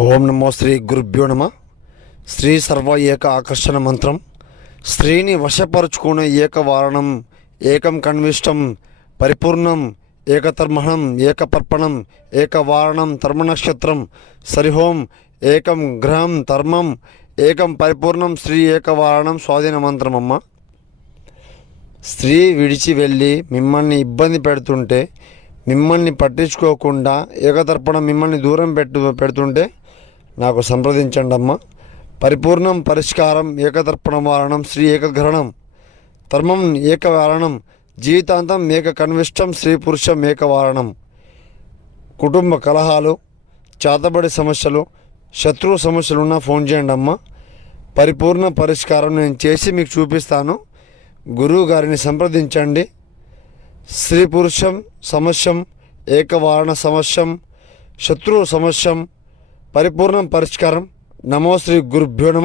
ఓం నమో శ్రీ గురుభ్యో నమ. శ్రీ సర్వ ఏక ఆకర్షణ మంత్రం. స్త్రీని వశపరుచుకునే ఏకవారణం, ఏకం కన్విష్టం, పరిపూర్ణం, ఏకతర్మణం, ఏకపర్పణం, ఏకవారణం, తర్మనక్షత్రం, సరిహోం, ఏకం గ్రహం, తర్మం, ఏకం పరిపూర్ణం, స్త్రీ ఏకవారణం స్వాధీన మంత్రం. అమ్మ, స్త్రీ విడిచి వెళ్ళి మిమ్మల్ని ఇబ్బంది పెడుతుంటే, మిమ్మల్ని పట్టించుకోకుండా ఏకతర్పణం మిమ్మల్ని దూరం పెడుతుంటే నాకు సంప్రదించండి అమ్మ. పరిపూర్ణం పరిష్కారం, ఏకతర్పణ వారణం, శ్రీ ఏకగ్రహణం, తర్మం ఏకవారణం, జీవితాంతం ఏక కన్విష్టం, స్త్రీ పురుషం ఏకవారణం. కుటుంబ కలహాలు, చేతబడి సమస్యలు, శత్రువు సమస్యలున్నా ఫోన్ చేయండి అమ్మ. పరిపూర్ణ పరిష్కారం నేను చేసి మీకు చూపిస్తాను. గురువు గారిని సంప్రదించండి. స్త్రీ పురుషం సమస్యం, ఏకవారణ సమస్యం, శత్రు సమస్యం, పరిపూర్ణం పరిష్కారం. నమో శ్రీ గురుభ్యో నమః.